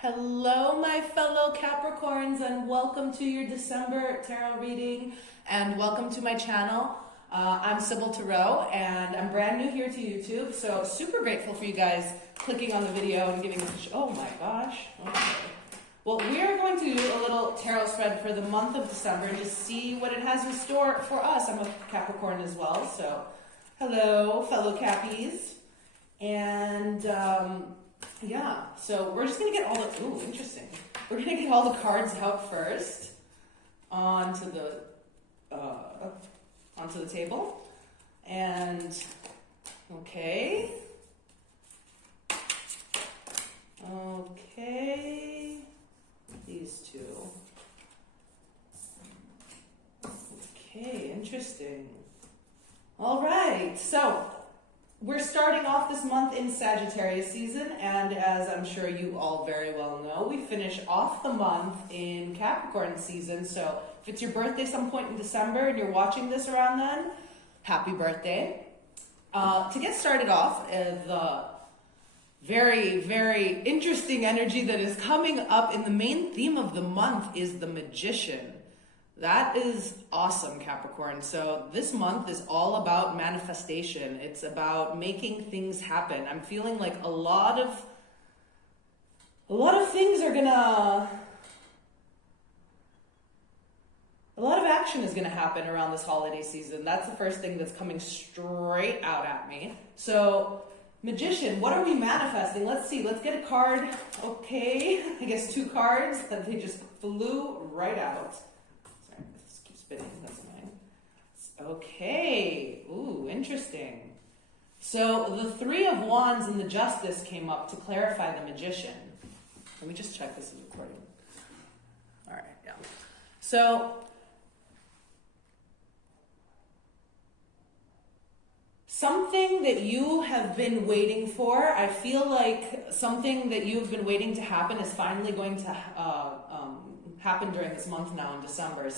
Hello, my fellow Capricorns, and welcome to your December tarot reading, and welcome to my channel. I'm Sybil Tarot, and I'm brand new here to YouTube, so super grateful for you guys clicking on the video and giving us oh my gosh. Okay. Well, we are going to do a little tarot spread for the month of December and just see what it has in store for us. I'm a Capricorn as well, so hello, fellow Cappies. And yeah, so we're just gonna get all the, ooh, interesting. We're gonna get all the cards out first onto the table. And okay. Okay. These two. Okay, interesting. All right, so we're starting off this month in Sagittarius season, and as I'm sure you all very well know, we finish off the month in Capricorn season. So if it's your birthday some point in December and you're watching this around then, happy birthday. To get started off, the very, very interesting energy that is coming up in the main theme of the month is the Magician. That is awesome, Capricorn. So this month is all about manifestation. It's about making things happen. I'm feeling like a lot of things are gonna, a lot of action is gonna happen around this holiday season. That's the first thing that's coming straight out at me. So Magician, what are we manifesting? Let's see, let's get a card. Okay, I guess two cards that they just flew right out. Spinning, that's mine. Okay, ooh, interesting. So the Three of Wands and the Justice came up to clarify the Magician. Let me just check this is recording. All right, yeah. So something that you have been waiting for, I feel like something that you've been waiting to happen is finally going to happen during this month now in December.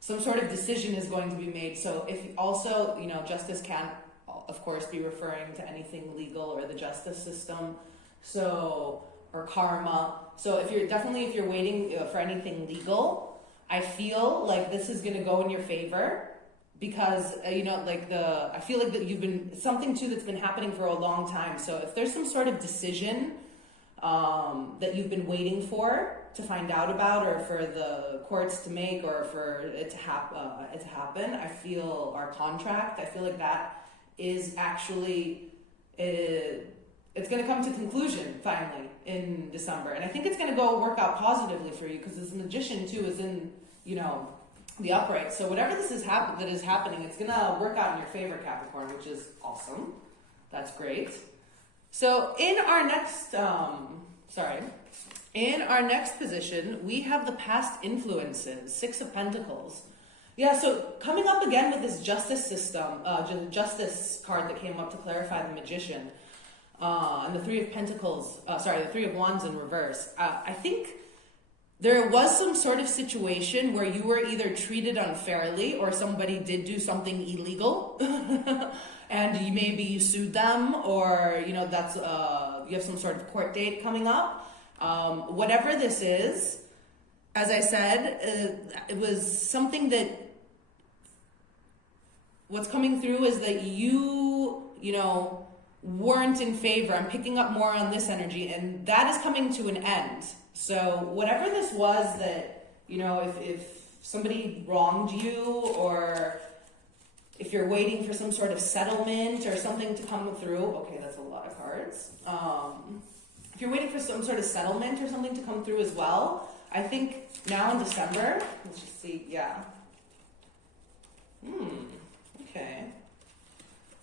Some sort of decision is going to be made. So if also, justice can, of course, be referring to anything legal or the justice system, so, or karma. So if you're waiting for anything legal, I feel like this is going to go in your favor because, I feel like that you've been, something too that's been happening for a long time. So if there's some sort of decision that you've been waiting for to find out about, or for the courts to make, or for it to happen, I feel our contract, I feel like that is actually, it's going to come to conclusion finally in December. And I think it's going to go work out positively for you because this Magician too is in, the upright. So whatever that is happening, it's going to work out in your favor, Capricorn, which is awesome. That's great. So in our next, in our next position, we have the past influences, Six of Pentacles. Yeah, so coming up again with this justice system, justice card that came up to clarify the Magician, and the Three of Pentacles, the Three of Wands in reverse. I think there was some sort of situation where you were either treated unfairly or somebody did do something illegal, and maybe you sued them, or, that's, you have some sort of court date coming up. Whatever this is, as I said, it was something that what's coming through is that you weren't in favor. I'm picking up more on this energy, and that is coming to an end. So whatever this was that, if somebody wronged you, or if you're waiting for some sort of settlement or something to come through, okay, that's a lot of cards. If you're waiting for some sort of settlement or something to come through as well, I think now in December, let's just see, yeah. Okay.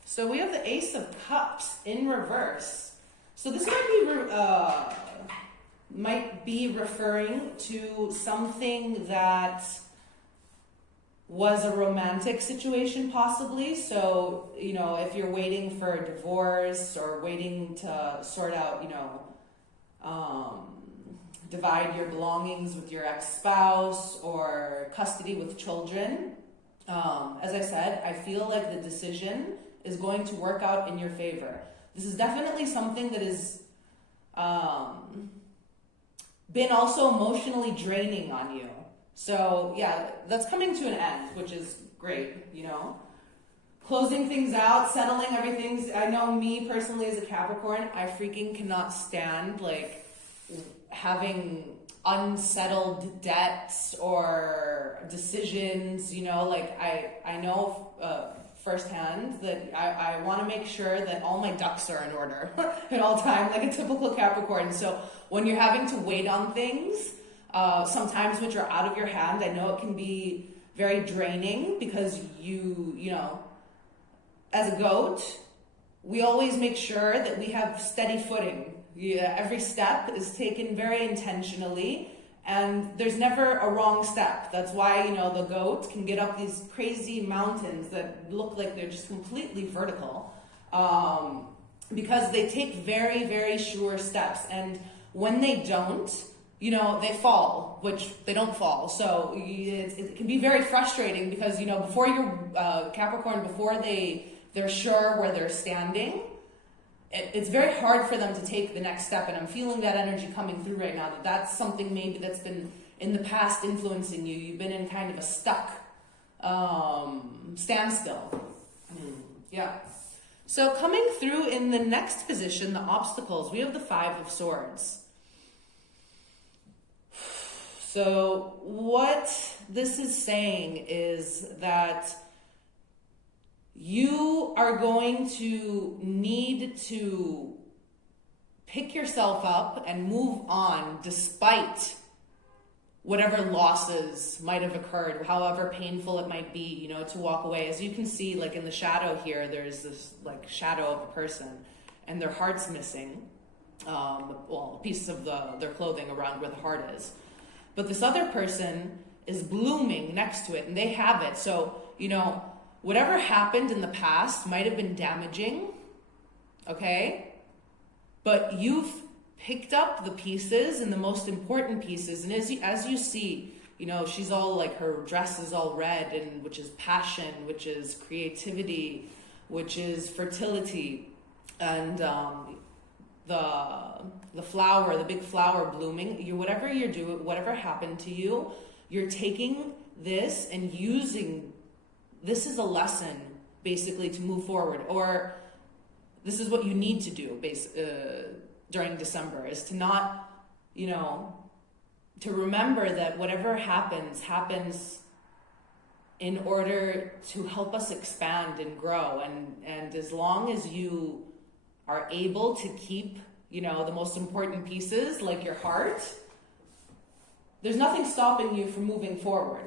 So we have the Ace of Cups in reverse. So this might be referring to something that was a romantic situation possibly. So, if you're waiting for a divorce or waiting to sort out, divide your belongings with your ex-spouse or custody with children. As I said, I feel like the decision is going to work out in your favor. This is definitely something that is been also emotionally draining on you. So yeah, that's coming to an end, which is great, you know. Closing things out, settling everything. I know me personally as a Capricorn, I freaking cannot stand like having unsettled debts or decisions, you know, like I know firsthand that I want to make sure that all my ducks are in order at all time, like a typical Capricorn. So when you're having to wait on things, sometimes which are out of your hand, I know it can be very draining because you know, as a goat, we always make sure that we have steady footing. Yeah, every step is taken very intentionally, and there's never a wrong step. That's why, you know, the goat can get up these crazy mountains that look like they're just completely vertical, because they take very, very sure steps. And when they don't, you know, they fall, which they don't fall. So it can be very frustrating because, you know, before you're Capricorn, before they're sure where they're standing, it's very hard for them to take the next step. And I'm feeling that energy coming through right now, that's something maybe that's been in the past influencing you. You've been in kind of a stuck standstill. Yeah. So coming through in the next position, the obstacles, we have the Five of Swords. So what this is saying is that you are going to need to pick yourself up and move on despite whatever losses might have occurred, however painful it might be, you know, to walk away. As you can see, like in the shadow here, there's this like shadow of a person and their heart's missing. Well, pieces of their clothing around where the heart is. But this other person is blooming next to it and they have it. So, you know, whatever happened in the past might have been damaging, okay? But you've picked up the pieces and the most important pieces. And as you see, you know, she's all like, her dress is all red, and which is passion, which is creativity, which is fertility. And the flower, the big flower blooming, whatever you're doing, whatever happened to you, you're taking this and using this is a lesson, basically, to move forward, or this is what you need to do during December, is to not, you know, to remember that whatever happens in order to help us expand and grow. And as long as you are able to keep, you know, the most important pieces, like your heart, there's nothing stopping you from moving forward.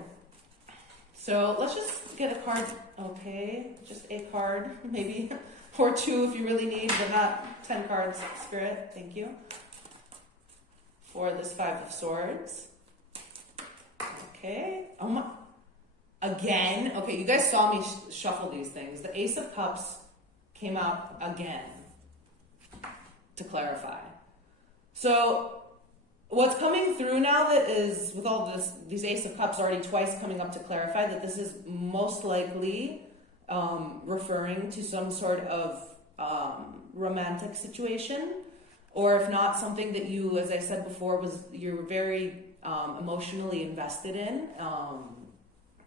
So let's just get a card, okay, just a card, maybe, or two if you really need, but not 10 cards, Spirit, thank you, for this Five of Swords. Okay, again, okay, you guys saw me shuffle these things. The Ace of Cups came out again, to clarify. So what's coming through now that is, with all these Ace of Cups already twice coming up to clarify, that this is most likely referring to some sort of romantic situation, or if not, something that you, as I said before, you're very emotionally invested in.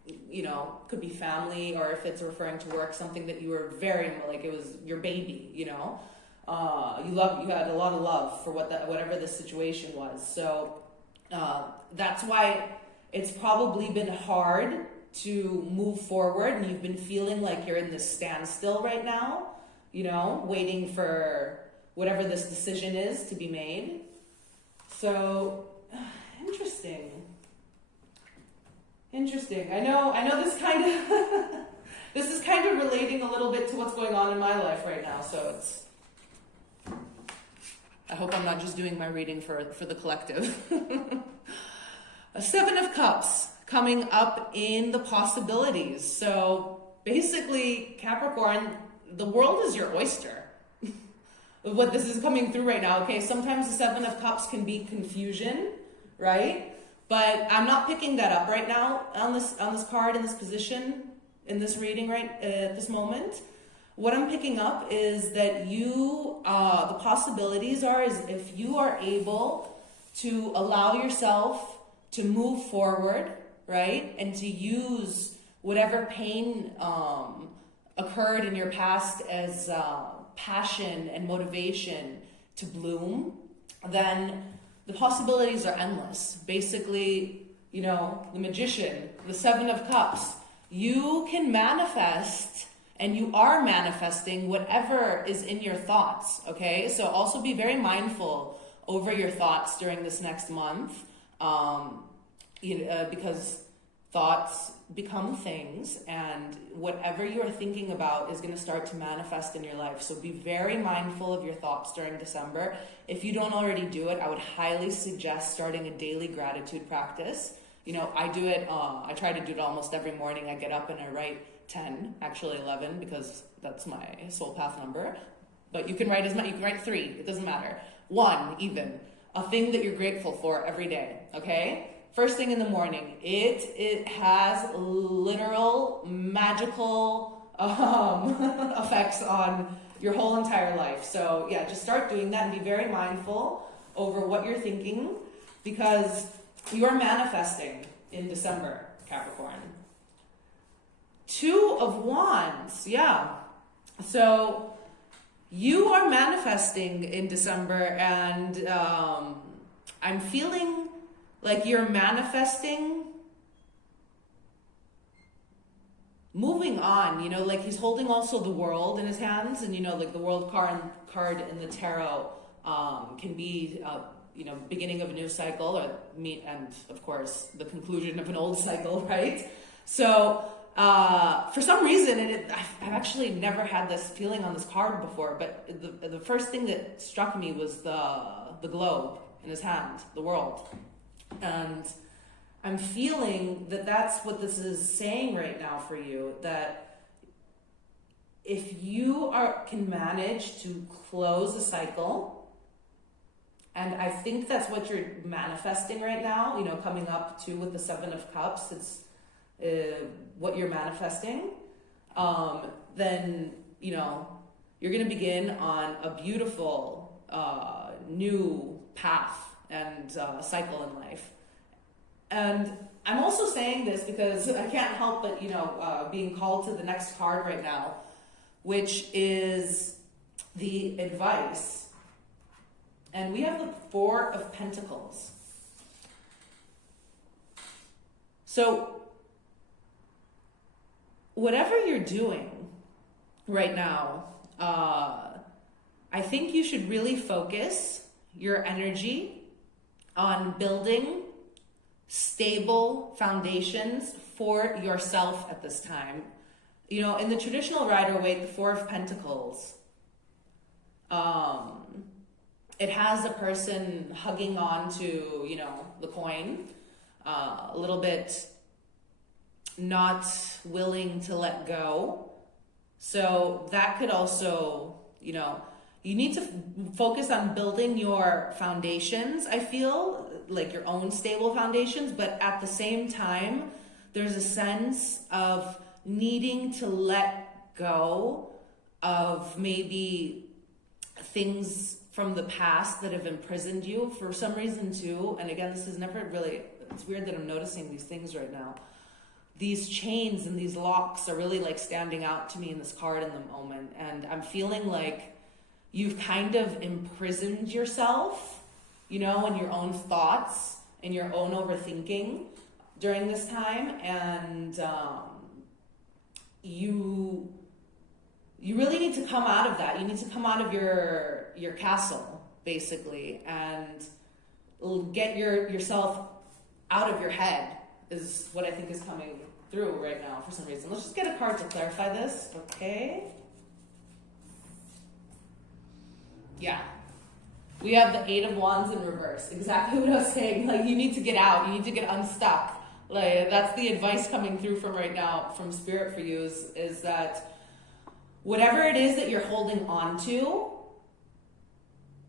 You know, could be family, or if it's referring to work, something that you were very, like it was your baby, you know. You had a lot of love for whatever the situation was. So that's why it's probably been hard to move forward, and you've been feeling like you're in this standstill right now, you know, waiting for whatever this decision is to be made. So interesting. I know this kind of this is kind of relating a little bit to what's going on in my life right now. So I hope I'm not just doing my reading for the collective. A Seven of Cups coming up in the possibilities. So basically, Capricorn, the world is your oyster. What this is coming through right now, okay? Sometimes the Seven of Cups can be confusion, right? But I'm not picking that up right now on this card, in this position, in this reading right at this moment. What I'm picking up is that the possibilities are, is if you are able to allow yourself to move forward, right? And to use whatever pain occurred in your past as passion and motivation to bloom, then the possibilities are endless. Basically, you know, the magician, the Seven of Cups, you can manifest and you are manifesting whatever is in your thoughts, okay? So also be very mindful over your thoughts during this next month, because thoughts become things, and whatever you're thinking about is going to start to manifest in your life. So be very mindful of your thoughts during December. If you don't already do it, I would highly suggest starting a daily gratitude practice. You know, I do it, I try to do it almost every morning. I get up and I write 10, actually 11, because that's my soul path number. But you can write as much, you can write 3, it doesn't matter. 1, even. A thing that you're grateful for every day, okay? First thing in the morning. It has literal magical effects on your whole entire life. So yeah, just start doing that and be very mindful over what you're thinking, because you're manifesting in December, Capricorn. 2 of Wands, yeah. So you are manifesting in December, and I'm feeling like you're manifesting moving on, you know, like he's holding also the world in his hands, and you know, like the world card in the tarot can be you know, beginning of a new cycle, and of course the conclusion of an old cycle, right? So for some reason, I've actually never had this feeling on this card before, but the first thing that struck me was the globe in his hand, the world. And I'm feeling that that's what this is saying right now for you, that if you can manage to close a cycle, and I think that's what you're manifesting right now, you know, coming up to with the 7 of Cups, it's what you're manifesting, then, you know, you're going to begin on a beautiful new path and cycle in life. And I'm also saying this because I can't help but, you know, being called to the next card right now, which is the advice. And we have the 4 of Pentacles. So whatever you're doing right now, I think you should really focus your energy on building stable foundations for yourself at this time. You know, in the traditional Rider-Waite, the 4 of Pentacles, it has a person hugging on to, you know, the coin, a little bit not willing to let go. So that could also, you know, you need to focus on building your foundations, I feel, like your own stable foundations, but at the same time, there's a sense of needing to let go of maybe things from the past that have imprisoned you for some reason too. And again, this is never really, it's weird that I'm noticing these things right now. These chains and these locks are really like standing out to me in this card in the moment. And I'm feeling like you've kind of imprisoned yourself, you know, in your own thoughts and your own overthinking during this time. And you really need to come out of that. You need to come out of your castle, basically, and get yourself out of your head is what I think is coming through right now for some reason. Let's just get a card to clarify this, okay? Yeah. We have the 8 of Wands in reverse. Exactly what I was saying. Like, you need to get out. You need to get unstuck. Like, that's the advice coming through from right now, from Spirit for you, is that whatever it is that you're holding on to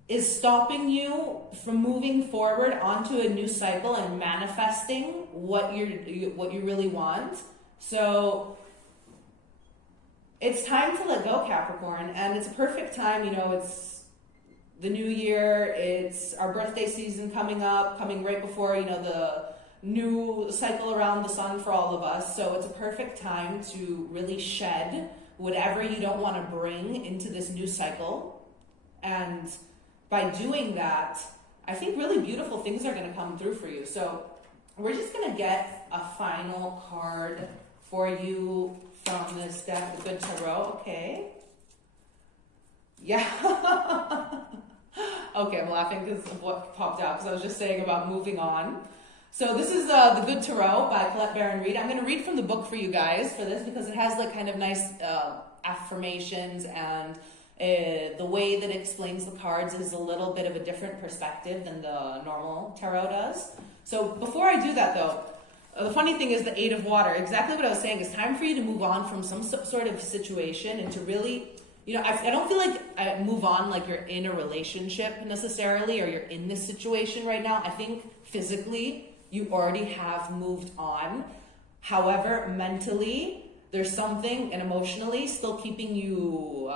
is stopping you from moving forward onto a new cycle and manifesting what you really want. So it's time to let go, Capricorn, and it's a perfect time. You know, it's the new year. It's our birthday season coming up, coming right before, the new cycle around the sun for all of us. So it's a perfect time to really shed whatever you don't want to bring into this new cycle. And by doing that, I think really beautiful things are going to come through for you. So we're just going to get a final card for you from this deck, the Good Tarot. Okay. Yeah. Okay, I'm laughing because of what popped out, because I was just saying about moving on. So this is the Good Tarot by Colette Baron Reid. I'm going to read from the book for you guys for this, because it has like kind of nice affirmations, and the way that it explains the cards is a little bit of a different perspective than the normal tarot does. So before I do that though, the funny thing is the Eight of Water. Exactly what I was saying. It's time for you to move on from some sort of situation and to really, I don't feel like I move on like you're in a relationship necessarily, or you're in this situation right now. I think physically you already have moved on. However, mentally, there's something, and emotionally, still keeping you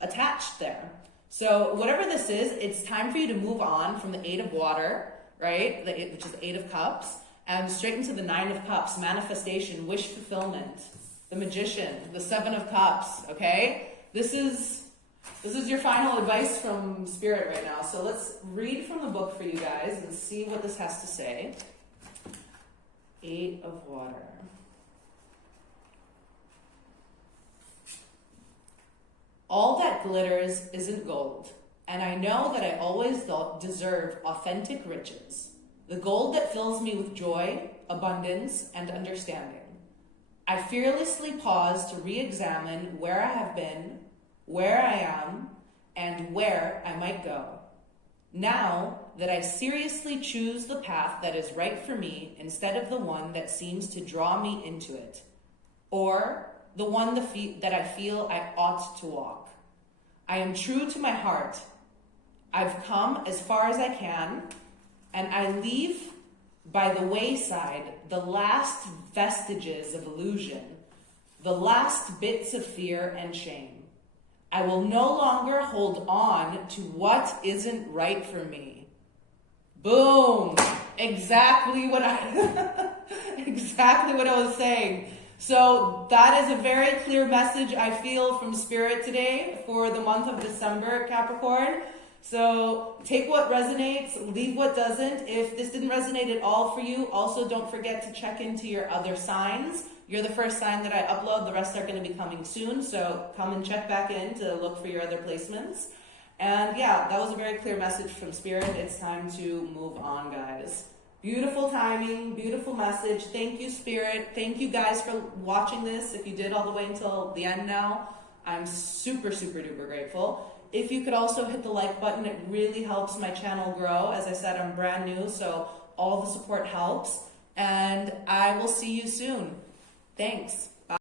attached there. So whatever this is, it's time for you to move on from the Eight of Water, right? Which is the Eight of Cups, and straight into the Nine of Cups, manifestation, wish fulfillment, the Magician, the Seven of Cups, okay? This is your final advice from Spirit right now. So let's read from the book for you guys and see what this has to say. Eight of Water. All that glitters isn't gold, and I know that I always deserve authentic riches, the gold that fills me with joy, abundance, and understanding. I fearlessly pause to re-examine where I have been, where I am, and where I might go. Now that I seriously choose the path that is right for me instead of the one that seems to draw me into it, or the one that I feel I ought to walk. I am true to my heart. I've come as far as I can, and I leave by the wayside the last vestiges of illusion, the last bits of fear and shame. I will no longer hold on to what isn't right for me. Boom! Exactly what I was saying. So that is a very clear message I feel from Spirit today for the month of December, Capricorn. So take what resonates, leave what doesn't. If this didn't resonate at all for you, also don't forget to check into your other signs. You're the first sign that I upload. The rest are going to be coming soon. So come and check back in to look for your other placements. And yeah, that was a very clear message from Spirit. It's time to move on, guys. Beautiful timing, beautiful message. Thank you, Spirit. Thank you guys for watching this. If you did all the way until the end now, I'm super, super duper grateful. If you could also hit the like button, it really helps my channel grow. As I said, I'm brand new, so all the support helps. And I will see you soon. Thanks.